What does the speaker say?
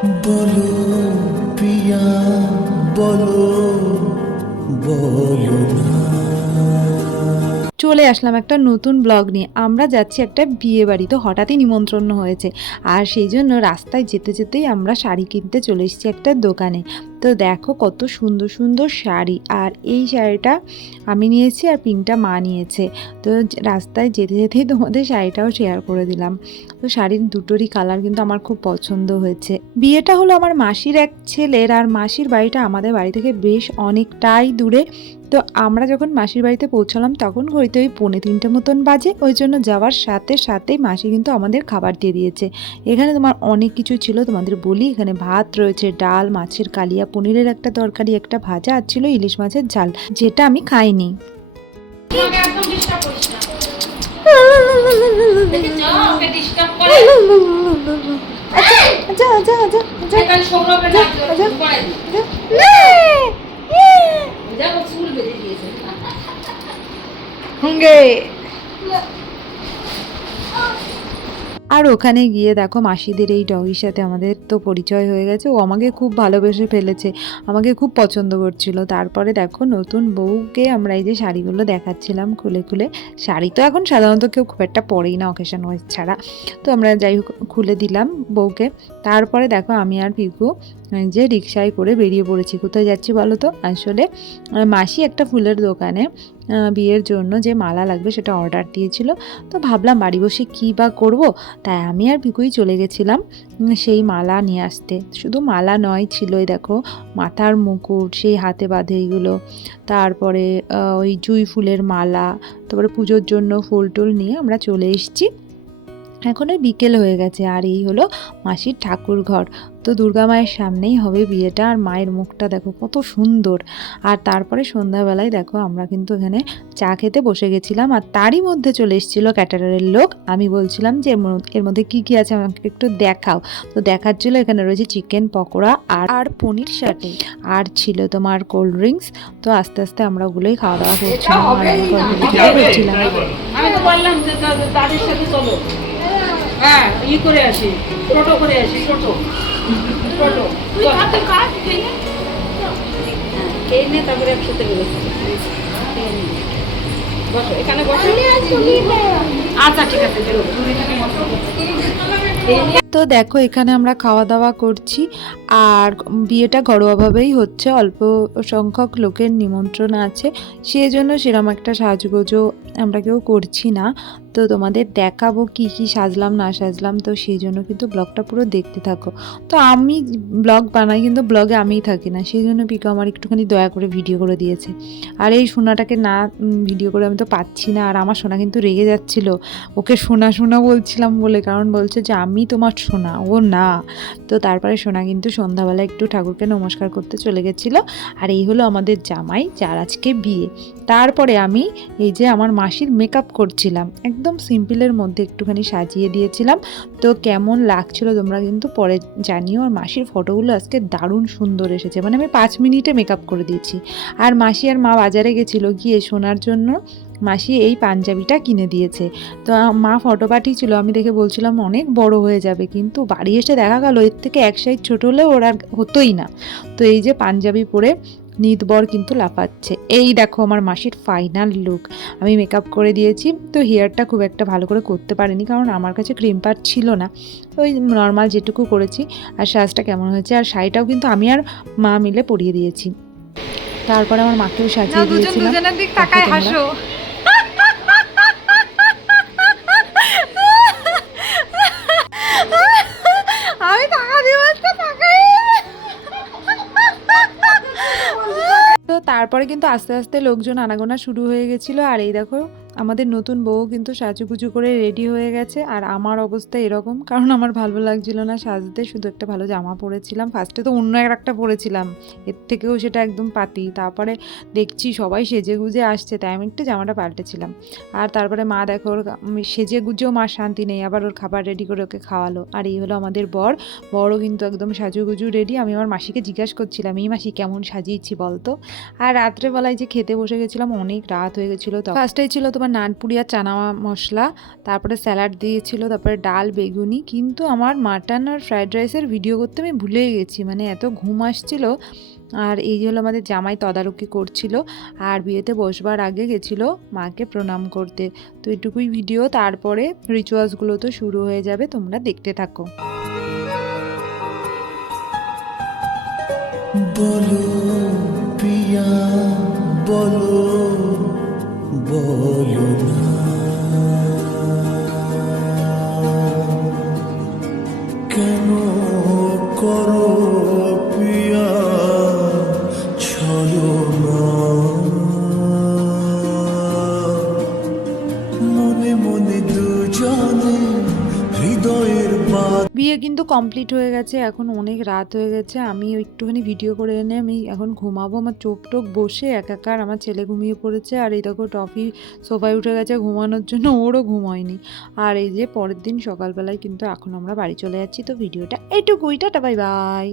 বলো প্রিয়া বলো বলো না। চলে আসলাম একটা নতুন ব্লগ নিয়ে। আমরা যাচ্ছি একটা বিয়ে বাড়ি, তো হঠাৎই নিমন্ত্রণ হয়েছে, আর সেই জন্য রাস্তায় যেতে যেতেই আমরা শাড়ি কিনতে চলে এসেছি একটা দোকানে। তো দেখো কত সুন্দর সুন্দর শাড়ি, আর এই শাড়িটা আমি নিয়েছি আর পিঙ্কটা মা নিয়েছে। তো রাস্তায় যেতে যেতেই তোমাদের শাড়িটাও শেয়ার করে দিলাম। তো শাড়ির দুটোরই কালার কিন্তু আমার খুব পছন্দ হয়েছে। বিয়েটা হলো আমার মাসির এক ছেলের, আর মাসির বাড়িটা আমাদের বাড়ি থেকে বেশ অনেকটাই দূরে। তো আমরা যখন মাসির বাড়িতে পৌঁছালাম তখন হয়তো ওই 2:45 মতন বাজে। ওই জন্য যাওয়ার সাথে সাথেই মাসি কিন্তু আমাদের খাবার দিয়ে দিয়েছে। এখানে তোমার অনেক কিছু ছিল, তোমাদের বলি। এখানে ভাত রয়েছে, ডাল, মাছের কালিয়া, পনিরের একটা তরকারি, একটা ভাজা, আর ছিল ইলিশ মাছের ঝাল, যেটা আমি খাইনি। আর ওখানে গিয়ে দেখো মাসিদের এই ডগির সাথে আমাদের তো পরিচয় হয়ে গেছে। ও আমাকে খুব ভালোবেসে ফেলেছে, আমাকে খুব পছন্দ করছিল। তারপরে দেখো নতুন বউকে আমরা এই যে শাড়িগুলো দেখাচ্ছিলাম খুলে খুলে। শাড়ি তো এখন সাধারণত কেউ খুব একটা পরেই না অকেশন ওয়াইজ ছাড়া, তো আমরা যাই হোক খুলে দিলাম বউকে। তারপরে দেখো আমি আর পিকু যে রিক্সায় করে বেরিয়ে পড়েছি। কোথায় যাচ্ছি বলো তো? আসলে মাসি একটা ফুলের দোকানে বিয়ের জন্য যে মালা লাগবে সেটা অর্ডার দিয়েছিল। তো ভাবলাম বাড়ি বসে কী বা করবো, তাই আমি আর পিকুই চলে গেছিলাম সেই মালা নিয়ে আসতে। শুধু মালা নয়, ছিলই দেখো মাথার মুকুট, সেই হাতে বাঁধে এইগুলো, তারপরে ওই জুঁই ফুলের মালা, তারপরে পুজোর জন্য ফুল টুল নিয়ে আমরা চলে এসেছি। এখন ওই বিকেল হয়ে গেছে, আর এই হলো মাসির ঠাকুর ঘর। তো দুর্গা মায়ের সামনেই হবে বিয়েটা, আর মায়ের মুখটা দেখো কত সুন্দর। আর তারপরে সন্ধ্যাবেলায় দেখো আমরা কিন্তু এখানে চা খেতে বসে গেছিলাম, আর তারই মধ্যে চলে এসেছিল ক্যাটারারের লোক। আমি বলছিলাম যে এর মধ্যে কি কি আছে আমাকে একটু দেখাও। তো দেখার জন্য এখানে রয়েছে চিকেন পকোড়া আর পনির সাথে, আর ছিল তোমার কোল্ড ড্রিঙ্কস। তো আস্তে আস্তে আমরা ওগুলোই খাওয়া দাওয়া করছিলাম, আর আমি করছিলাম। আমি তো বললাম যে তাদের সাথে চলো, হ্যাঁ ই করে আসি, টোটো করে আসি, টোটো টোটো খেয়ে নে, তারপরে একসাথে বেরোচ্ছি। বসো এখানে, বসো। আচ্ছা ঠিক আছে, বেরোবো। তো দেখো এখানে আমরা খাওয়া দাওয়া করছি, আর বিয়েটা ঘরোয়াভাবেই হচ্ছে, অল্প সংখ্যক লোকের নিমন্ত্রণ আছে, সেই জন্য সেরকম একটা সাজগোজও আমরা কেউ করছি না। তো তোমাদের দেখাবো কি কি সাজলাম না সাজলাম, তো সেই জন্য কিন্তু ব্লগটা পুরো দেখতে থাকো। তো আমি ব্লগ বানাই কিন্তু ব্লগে আমিই থাকি না, সেই জন্য পিকু আমার একটুখানি দয়া করে ভিডিও করে দিয়েছে। আর এই সোনাটাকে না ভিডিও করে আমি তো পাচ্ছি না, আর আমার সোনা কিন্তু রেগে যাচ্ছিল, ওকে সোনা সোনা বলছিলাম বলে, কারণ বলছে যে আমি তোমার সোনা, ও না। তো তারপরে সোনা কিন্তু সন্ধ্যাবেলা একটু ঠাকুরকে নমস্কার করতে চলে গেছিলো। আর এই হলো আমাদের জামাই, যার আজকে বিয়ে। তারপরে আমি এই যে আমার মাসির মেকআপ করছিলাম, একদম সিম্পলের মধ্যে একটুখানি সাজিয়ে দিয়েছিলাম। তো কেমন লাগছিল তোমরা কিন্তু পরে জানিও। আর মাসির ফটোগুলো আজকে দারুণ সুন্দর এসেছে, মানে আমি 5 মিনিটে মেকআপ করে দিয়েছি। আর মাসি আর মা বাজারে গেছিলো, গিয়ে সোনার জন্য মাসি এই পাঞ্জাবিটা কিনে দিয়েছে। তো মা ফটো পাঠিয়েছিল, আমি দেখে বলছিলাম অনেক বড় হয়ে যাবে, কিন্তু বাড়ি এসে দেখা গেল এর থেকে এক সাইজ ছোটো হলেও ওর আর হতোই না। তো এই যে পাঞ্জাবি পরে নিতবর কিন্তু লাফাচ্ছে। এই দেখো আমার মাসির ফাইনাল লুক। আমি মেকআপ করে দিয়েছি, তো হেয়ারটা খুব একটা ভালো করে করতে পারিনি, কারণ আমার কাছে ক্রিম পাড ছিল না, ওই নর্মাল যেটুকু করেছি। আর সাজটা কেমন হয়েছে, আর শাড়িটাও কিন্তু আমি আর মা মিলে পরিয়ে দিয়েছি। তারপরে আমার মাকেও সাজিয়ে দিয়েছিলাম। দুজনের দিক তাকায় হাসো। আমি টাকা দিব তাকাই। তো তারপরে কিন্তু আস্তে আস্তে লোকজন আনাগোনা শুরু হয়ে গেছিলো। আর এই দেখো আমাদের নতুন বউ কিন্তু সাজুগুজু করে রেডি হয়ে গেছে, আর আমার অবস্থা এরকম, কারণ আমার ভালো লাগছিল না সাজতে। শুধু একটা ভালো জামা পরেছিলাম, ফার্স্টে তো অন্য একটা পরেছিলাম, এর থেকেও সেটা একদম পাতি। তারপরে দেখছি সবাই সেজে গুজে আসছে, তাই আমি একটু জামাটা পাল্টেছিলাম। আর তারপরে মা দেখো ওর সেজে গুজেও মার শান্তি নেই, আবার ওর খাবার রেডি করে ওকে খাওয়ালো। আর এই হলো আমাদের বড়ও কিন্তু একদম সাজুগুজু রেডি। আমি আমার মাসিকে জিজ্ঞাসা করছিলাম, এই মাসি কেমন সাজিয়েছি বলতো। আর রাত্রেবেলায় যে খেতে বসে গেছিলাম, অনেক রাত হয়ে গেছিলো। তো ফার্স্টেই ছিল তোমার নানপুরি আর চানা মশলা, তারপরে স্যালাড দিয়েছিল, তারপরে ডাল বেগুনি। কিন্তু আমার মাটন আর ফ্রাইড রাইসের ভিডিও করতে আমি ভুলেই গেছি, মানে এত ঘুম আসছিল। আর এই হলো আমাদের জামাই তদারকি করছিল, আর বিয়েতে বসবার আগে গেছিলো মাকে প্রণাম করতে। তো এটুকুই ভিডিও, তারপরে রিচুয়ালসগুলো তো শুরু হয়ে যাবে, তোমরা দেখতে থাকো। বলো পিয়া বলো বলো না, কেন করো পিয়া ছলো না, মনে মনে দুজনে হৃদয়ের বাদ। বিয়ে কিন্তু কমপ্লিট হয়ে গেছে, এখন অনেক রাত হয়ে গেছে। আমি একটুখানি ভিডিও করে এনে আমি এখন ঘুমাবো। আমার চোখ টোক বসে একাকার, আমার ছেলে ঘুমিয়ে পড়েছে, আর এই দেখো টফি সোফায় উঠে গেছে ঘুমানোর জন্য, ওরও ঘুম হয়নি। আর এই যে পরের দিন সকালবেলায় কিন্তু এখন আমরা বাড়ি চলে যাচ্ছি। তো ভিডিওটা এইটুকুই, টাটা বাই বাই।